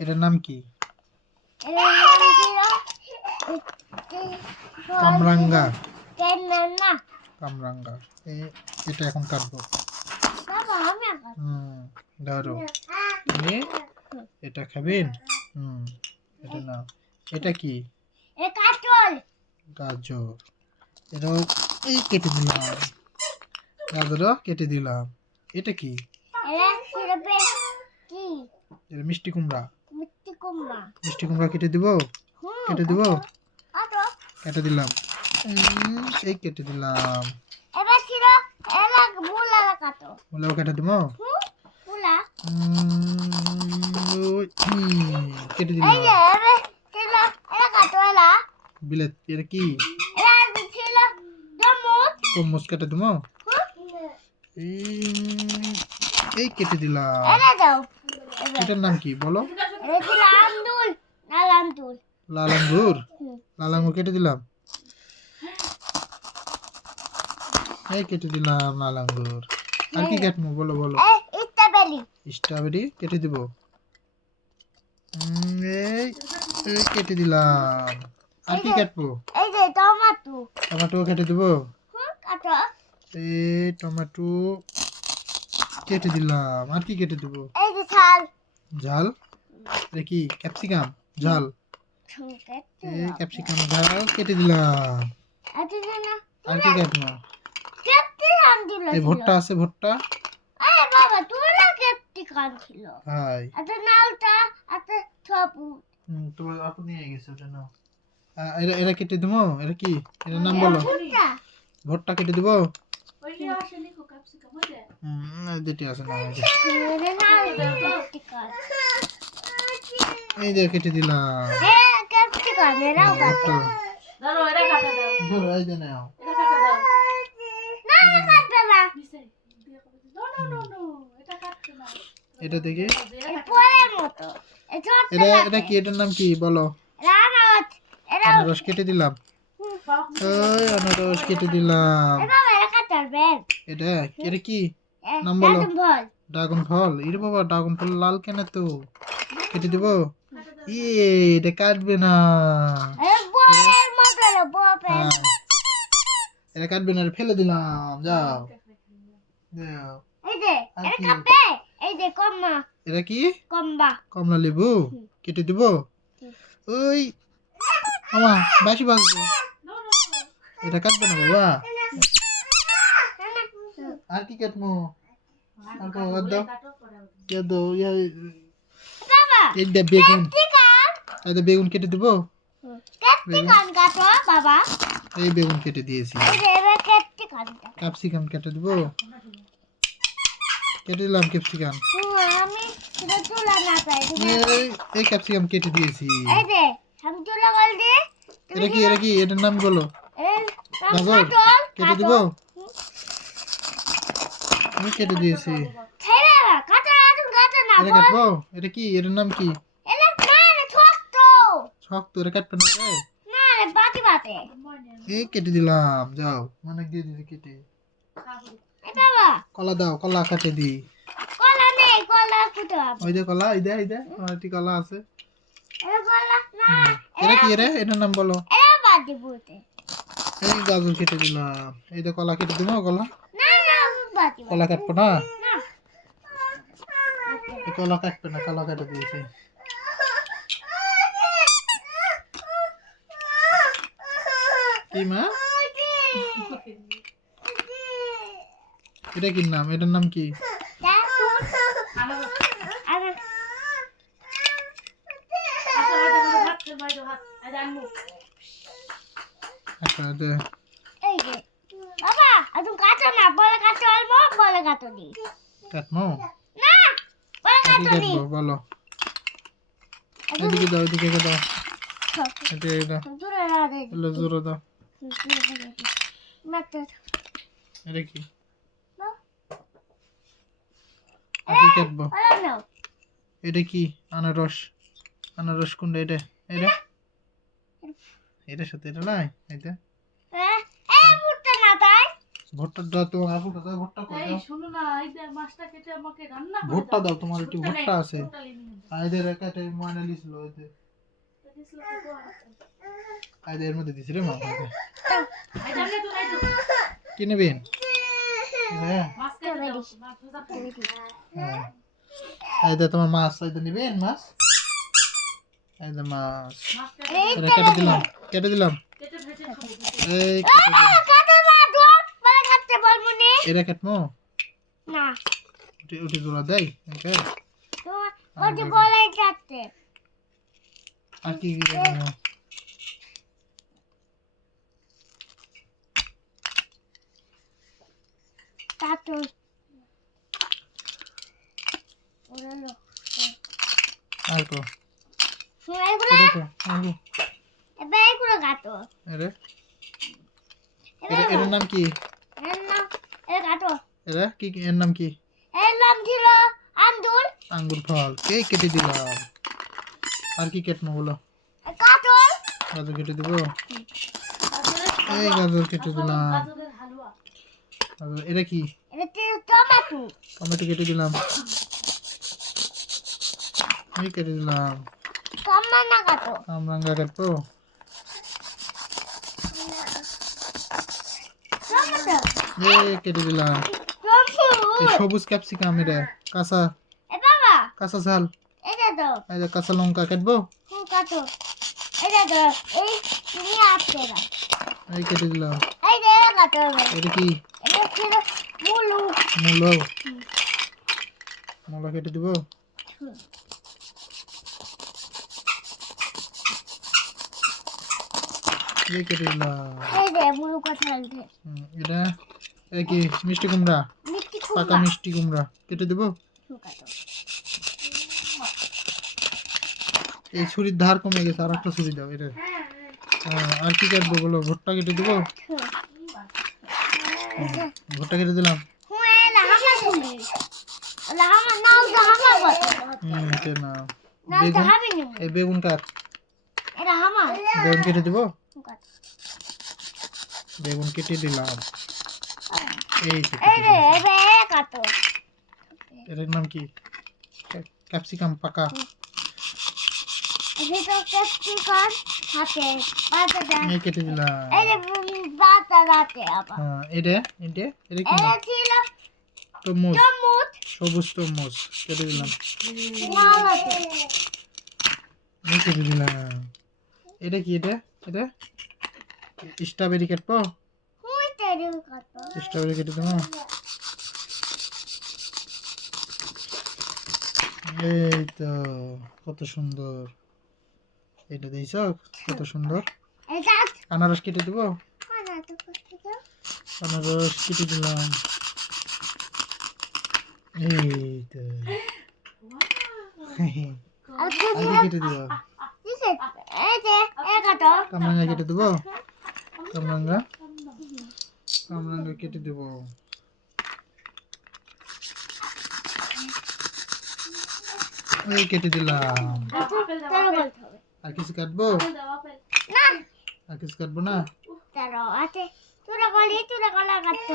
এটার নাম কি? কামরাঙ্গা। কামরাঙ্গা। এটা এখন কাটবো। হুম ধরো। তুমি এটা খাবেন হুম এটা না এটা কি? গাজর। এটাও এই কেটে দিলাম। গাজরও কেটে দিলাম। এটা কি? এটা কি? এটা মিষ্টি কুমড়া। মিষ্টি কুমড়া। মিষ্টি কুমড়া কেটে দিব? কেটে দিব? কেটে দিলাম। এই কেটে দিলাম। এবার ছিল এলা মুলা কাটো। মূলাও কেটে দিব? মুলা। কেটে এই দিলাম। যে এবার ছিল এলা কাটো এলা। বিলেত এটা কি? এলা ছিল? ডমুট তরমুজ কেটে দিব? এই এই কেটে দিলাম। এলা দাও। এটার নাম কি? বলো। এটা লাল আঙ্গুর লাল আঙ্গুর কেটে দিলাম? এই কেটে দিলাম লাল আঙ্গুর আর কি কাটবো? বলো বলো। স্ট্রবেরি। স্ট্রবেরি কেটে দিব। এই কেটে দিলাম। আর কি কাটবো? এই যে টমেটো। টমেটো কেটে দিব? কাটো। এই টমেটো কেটে দিলাম। আর কি কেটে দিব? এই যে ছাল ঝাল? এটা কি ক্যাপসিকাম? ঝাল এই ক্যাপসিকাম ঝাল কেটে দিলাম। আর কি কাটবো এই ভুট্টা আছে ভুট্টা। আরে বাবা না কেপটি ছিল হাই। এত নালটা ছপু হুম, তোমার আপু নিয়ে গেছে ওটা এরা এরা কেটে দেবো? এটা কি? এটার নাম বলো। ভুট্টা কেটে দেবো? হুম, যেটি আছে না এই যে। কেটে দিলাম। এটা ছোট এটা এটা কি? এটার নাম কি? বলো। আনারস কেটে দিলাম। ওই আনারস কেটে দিলাম। এটা এটা এটা কি? নাম বলো। ড্রাগন ফল ইরে বাবা ড্রাগন ফল লাল কেন তো। কেটে দেবো? ইয়ে এটা কাটবে না। হ্যাঁ। এটা কাটবে না ফেলে দিলাম যাও। এটা কি? কমলা। লেবু? কেটে দিব? ওই আমা বাসি বাজবে এটা কাটবে না বাবা। আর কি কাটবো? আর দাও। দাও ইয়া বেগুন। বেগুন কেটে দিব? কেটে কাটো বাবা। এই বেগুন কেটে দিয়েছি। ক্যাপসিকাম কেটে। দিব? কেটে দিলাম ক্যাপসিকাম। এই ক্যাপসিকাম কেটে দিয়েছি। এটা কি এটা কি এটার নাম বলো? গাজর কেটে দিব? আমি কেটে দিয়েছি ছেড়ে না কাটো না তুমি কাটো না এটা কাটবো? এটা কি? এটার নাম কি? শক্ত। এটা কাটবে না বাতি বাতে এই কেটে দিলাম? যাও অনেক দিয়ে দিদি কেটে। কলা দাও কলা কাটে দি। কলা নেই কলা ওই যে কলা এই দে এই দে একটি কলা আছে। এটা কি রে? এটার নাম বলো। এই গাজর কেটে দিলাম। এই যে কলা কেটে দিব কলা? কলা কাটবো না? কলা কাটবে না কলা কেটে দিয়েছি। কি মা? এটা কি নাম? এটার নাম কি? আচ্ছা দে। বাবা কাটো না বলে কাটো অল্প বলে কাটো দি। কাটমো? কি কাটো বলো। এদিকে দাও এদিকে দাও। এটা এটা দূরে না দে এলো জোরে দাও। এটা কি? আর কাটবো? এটা কি? আনারস। আনারস কোনটা এটা। এটা? এটার সাথে এটা নাই? এটা ভুট্টা দাও তোমার দাও ভুট্টা কই দাও। শোনো না এই যে মাছটা কেটে আমাকে রান্না করে ভুট্টা দাও। তোমার একটু ভুট্টা আছে। আইদের একটা ময়না লিছিল ওইতে আইদের মধ্যে দিছি রে মা কি নেবেন হ্যাঁ হ্যাঁ। আইদা তোমার মাছ আইদা নেবেন মাছ? আইদা মাছ। এই কেটে দিলাম কেটে দিলাম। এই কেটে দিলাম। কাটা না দোয়া বলে কাটতে বলব নি এটা কাটমো না উঠে উঠে তোলা দেয় ওকে তোমার ওটি বলে কাটতে আর কি কি কাটবো? কাটো ওরালো আর কো তুমি এগুলো এটা কো আর কো এবার এগুলো কাটো এরে এবার এর এর নাম কি এর নাম এর কাটো। এরা কি কি- এর নাম কি? এর নাম ছিল আন্দুল আঙ্গুর ফল। কে কেটে দিলাম। আর কি কেটমো বলো? কাটল গাজর কেটে দিব? এই গাজর কেটে দিলাম। এটা কি? এটা টমেটো। টমেটো কেটে দিলাম। এই কেটে দিলাম। না কাটো। কামরাঙ্গা কাটবো? এই কেটে দিলাম। এই সবুজ ক্যাপসিকাম এটা কাঁচা। এ বাবা। কাঁচা ঝাল। এটা দাও। এই কাঁচা লঙ্কা কাটবো। হুম কাটো। এটা দাও। এই তুমি আসছে না এই কেটে দিলাম। এই এটা কাটো এটা কি? এটা ছিল মুলু। মূলো। মূলো কেটে দিব? এই কেটে দিলাম। এই যে মুলু কথা হুম, এটা? কি মিষ্টি কুমড়া? পাকা মিষ্টি কুমড়া। কেটে দেবো? এই ছুরির ধার কমে গেছে আর একটা ছুরি দাও এটা। হ্যাঁ, আর কি কাটবো বলো? ভুট্টা কেটে দেবো? ভুট্টা কেটে দিলাম। বেগুন? কাট। বেগুন কেটে দেবো? বেগুন কেটে দিলাম। এটার নাম কি? ক্যাপসিকাম পাকা। কেটে দিলাম। হ্যাঁ এটা এটা এটা কি তরমুজ। সবুজ তরমুজ কেটে দিলাম। কেটে দিলাম। এটা কি এটা? এটা? স্ট্রবেরি কাটবো? হুই তেরে কাটো স্ট্রবেরি কেটে দেবো এই তো কত সুন্দর এটা দিয়েছ কত সুন্দর আনারস কেটে দেবো আনারস কেটে দিলাম এই কেটে দিব কামরাঙ্গা কেটে দেবো কামরাঙ্গা কামরাঙ্গা কেটে দেবো। এই কেটে দিলাম। আর কিছু কাটবো? আর কিছু কাটবো না? তোরা বলি তোরা কলা কাটতে